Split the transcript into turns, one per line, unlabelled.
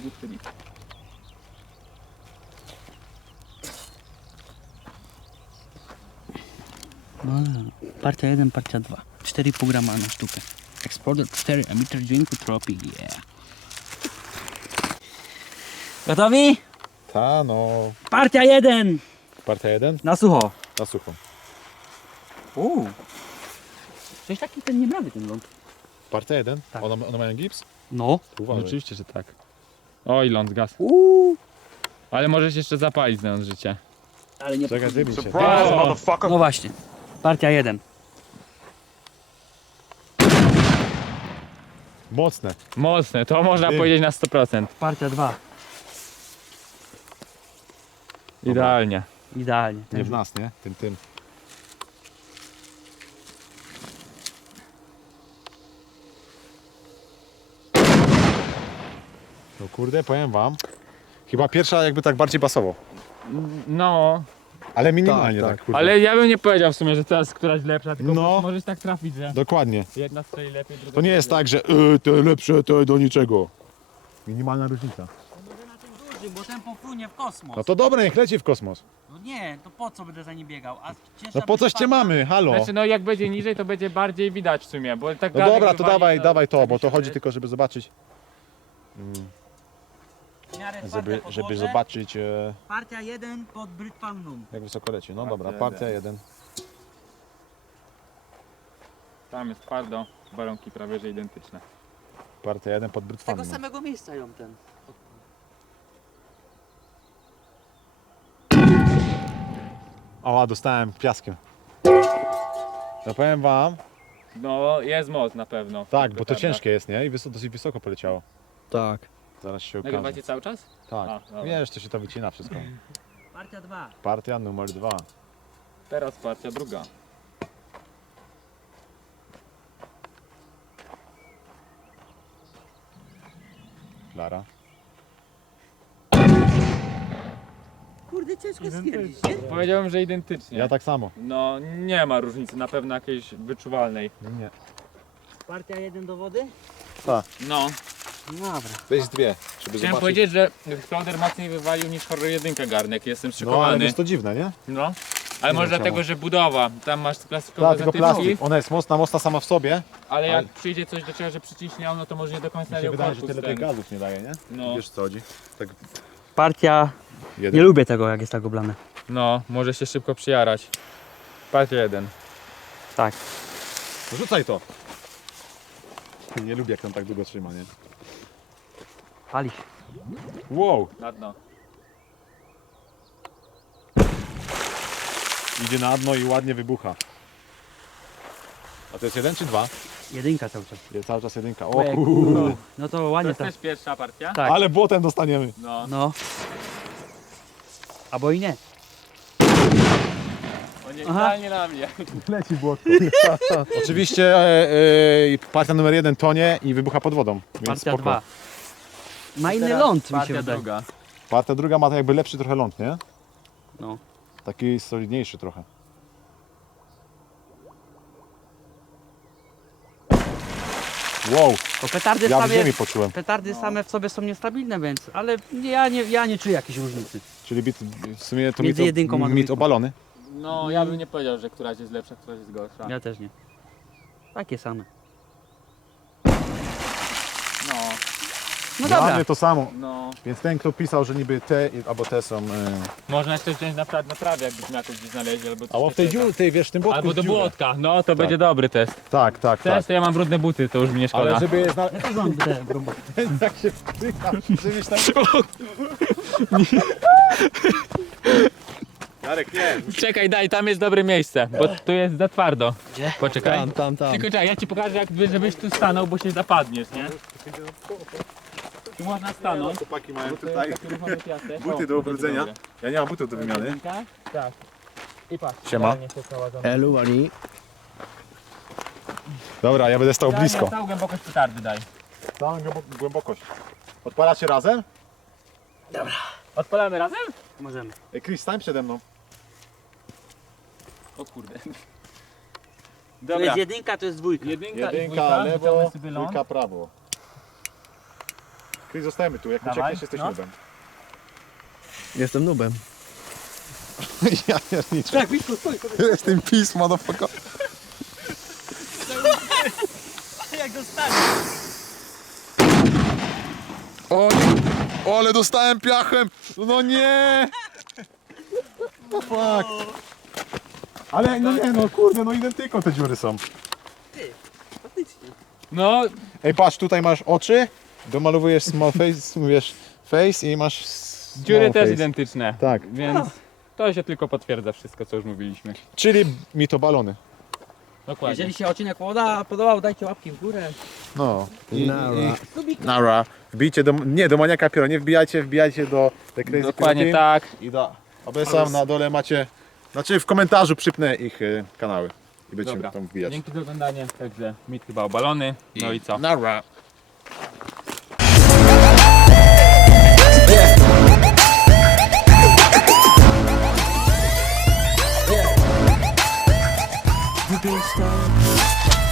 wypuścili.
No, partia 1, partia 2. 4,5 grama na sztukę. Exploder 4, emitter dźwięku Tropi, yeah. Gotowi?
Ta no.
Partia 1!
Partia 1?
Na sucho.
Na sucho.
Coś taki ten niebrawy ten ląd.
Partia 1?
Tak.
One mają gips?
No.
To uważaj.
Oczywiście, że tak. Oj, ląd gaz. Ale możesz jeszcze zapalić znając życie.
Ale nie
Czekaj, dymi się.
Surprise,
O!
motherfucker!
No właśnie. Partia 1.
Mocne.
Mocne, to można
Dym.
powiedzieć na 100%.
Partia 2.
Idealnie.
Idealnie.
Nie w nas, nie? Tym. No kurde, powiem wam. Chyba pierwsza jakby tak bardziej basowo.
No,
Ale minimalnie tak, kurde.
ale ja bym nie powiedział w sumie, że teraz któraś lepsza, tylko
No.
możesz tak trafić, że
Dokładnie.
jedna strzeli lepiej, druga
To nie jest tak, że te lepsze to do niczego. Minimalna różnica.
Może na tym dużym, bo ten popłynie w kosmos.
No to dobre, niech leci w kosmos.
No nie, to po co będę za nim biegał? A
No po coście mamy, halo.
Znaczy no jak będzie niżej, to będzie bardziej widać w sumie, bo tak
No
gadek
dobra, to
wywali,
dawaj to, bo to
wtedy
chodzi
się-
tylko, żeby zobaczyć. Żeby zobaczyć
Partia 1 pod Brytwannum.
jak wysoko leci. No
Partia
dobra, partia 1.
Tam jest twardo, warunki prawie że identyczne.
Partia 1 pod
Z tego
Brytwanem.
samego miejsca ją ten.
O, dostałem piaskiem. No powiem wam,
No jest moc na pewno.
tak, bo to
prawda.
ciężkie jest, nie? I dosyć wysoko poleciało.
Tak.
Zaraz się okaże.
Nagrywacie cały czas?
Tak,
A, dobra.
wiesz, to się to wycina wszystko.
Partia 2.
Partia numer 2.
Teraz partia druga.
Klara.
Kurde, ciężko stwierdzić, nie?
Powiedziałbym, że identycznie.
Ja tak samo.
No nie ma różnicy, na pewno jakiejś wyczuwalnej.
Nie.
Partia 1 do wody?
No,
Dobra.
Weź dwie, żeby
chciałem powiedzieć, że Exploder mocniej wywalił niż Horror 1 garnek, jestem
No ale
szokowany.
jest to dziwne, nie?
No, ale
Nie
może
wiem
dlatego,
czemu.
że budowa, tam masz plastikowe
Tak, tylko
zatyczki,
plastik. Ona jest mocna sama w sobie.
ale jak przyjdzie coś do czego, że przyciśnie ją, no to może nie do końca ją korpus ten.
gazów nie daje, nie?
No.
Wiesz co chodzi? Tak
Partia...
jeden.
Nie lubię tego, jak jest tak oblane.
No, może się szybko przyjarać. Partia 1.
Tak.
Rzucaj to. Nie lubię jak on tak długo trzyma, nie?
Pali się.
Wow!
Na dno.
Idzie na dno i ładnie wybucha. A to jest 1 czy 2?
Jedynka cały czas.
Jest cały czas jedynka. O
Ojej,
kurde.
No to
To
ładnie
jest
tak.
też pierwsza partia?
Tak.
Ale błotem dostaniemy.
No.
No. Albo i nie.
O nie,
Aha.
idealnie na mnie.
Leci błotko. Oczywiście partia numer 1 tonie i wybucha pod wodą. Więc
Partia
spoko.
2. Ma inny
Teraz
ląd, mi się
partia
wydaje.
druga.
Partia druga ma jakby lepszy trochę ląd, nie?
No.
Taki solidniejszy trochę. Wow,
To petardy
ja w
same,
ziemi poczułem.
petardy same w sobie są niestabilne, więc, ale ja nie czuję jakiejś różnicy.
Czyli bit, w sumie to
Między jedynką a
mit
dwójką.
obalony.
No, ja bym nie powiedział, że któraś jest lepsza, któraś jest gorsza.
Ja też nie. Takie same.
No,
No
Dla
dobra.
mnie to samo.
no.
Więc ten, kto pisał, że niby te albo te są...
Można jeszcze wziąć na przykład na trawie, jakbyśmy jakąś gdzieś znaleźli, albo coś
Albo w tej
takiego.
dziurze, tej wiesz, w tym błotku
Albo
jest
do
dziura.
błotka, no to będzie dobry test.
Tak, tak, tak.
Test to ja mam brudne buty, to już mi nie szkoda.
Ale żeby je znaleźć...
Te
tak się wpycha, żebyś tam... Jarek, nie.
Czekaj, daj, tam jest dobre miejsce, bo tu jest za twardo.
Gdzie?
Poczekaj.
tam.
Tylko czekaj, ja ci pokażę jak żebyś tu stanął, bo się zapadniesz, nie? Tu można stanąć.
Chłopaki mają
To
tutaj
jest taki ruchomy piasek.
buty
O,
do
to będzie
ubrudzenia.
dobre.
Ja nie mam butów do wymiany.
Jedynka? Tak. I patrz.
Siema.
idealnie się cała zamyka.
Elu, Ani.
Dobra, ja będę stał
Idealnie
blisko.
Całą głębokość petardy daj.
Całą głębokość. Odpalacie razem?
Odpalamy razem?
Możemy.
Ej, Chris, stań przede mną.
O kurde.
To
Dobra.
jest jedynka, to jest dwójka.
Jedynka, i
Jedynka
dwójka,
lewo,
wyciągnę sobie ląd.
dwójka prawo. Ty zostajemy tu, jak
Dawaj,
uciekniesz jesteś
no.
nubem.
Jestem nubem.
Ja pierniczę.
Tak, Wiśku, stój!
Rest in peace, motherfucker.
Jak dostaniesz?
O nie! O, ale dostałem piachem! No nie! Fuck! Ale no nie, no kurde, no identyko te dziury są.
Faktycznie.
No,
Ej, patrz, tutaj masz oczy, domalowujesz small face, mówisz face i masz small
dziury też
face.
identyczne.
Tak,
Więc to się tylko potwierdza wszystko, co już mówiliśmy.
czyli mi to balony.
Dokładnie.
Jeżeli się odcinek podobał, dajcie łapki w górę.
No.
Nara.
Nara. Wbijcie do Maniaka Pióro, nie wbijajcie do The Crazy
Dokładnie
Pióro
tak.
i do Abesa, na dole macie, znaczy w komentarzu przypnę ich kanały i będziemy
Dobra.
tam wbijać.
Dzięki za oglądanie. Także mit chyba o balony. No i co?
Nara.
You've been stoned.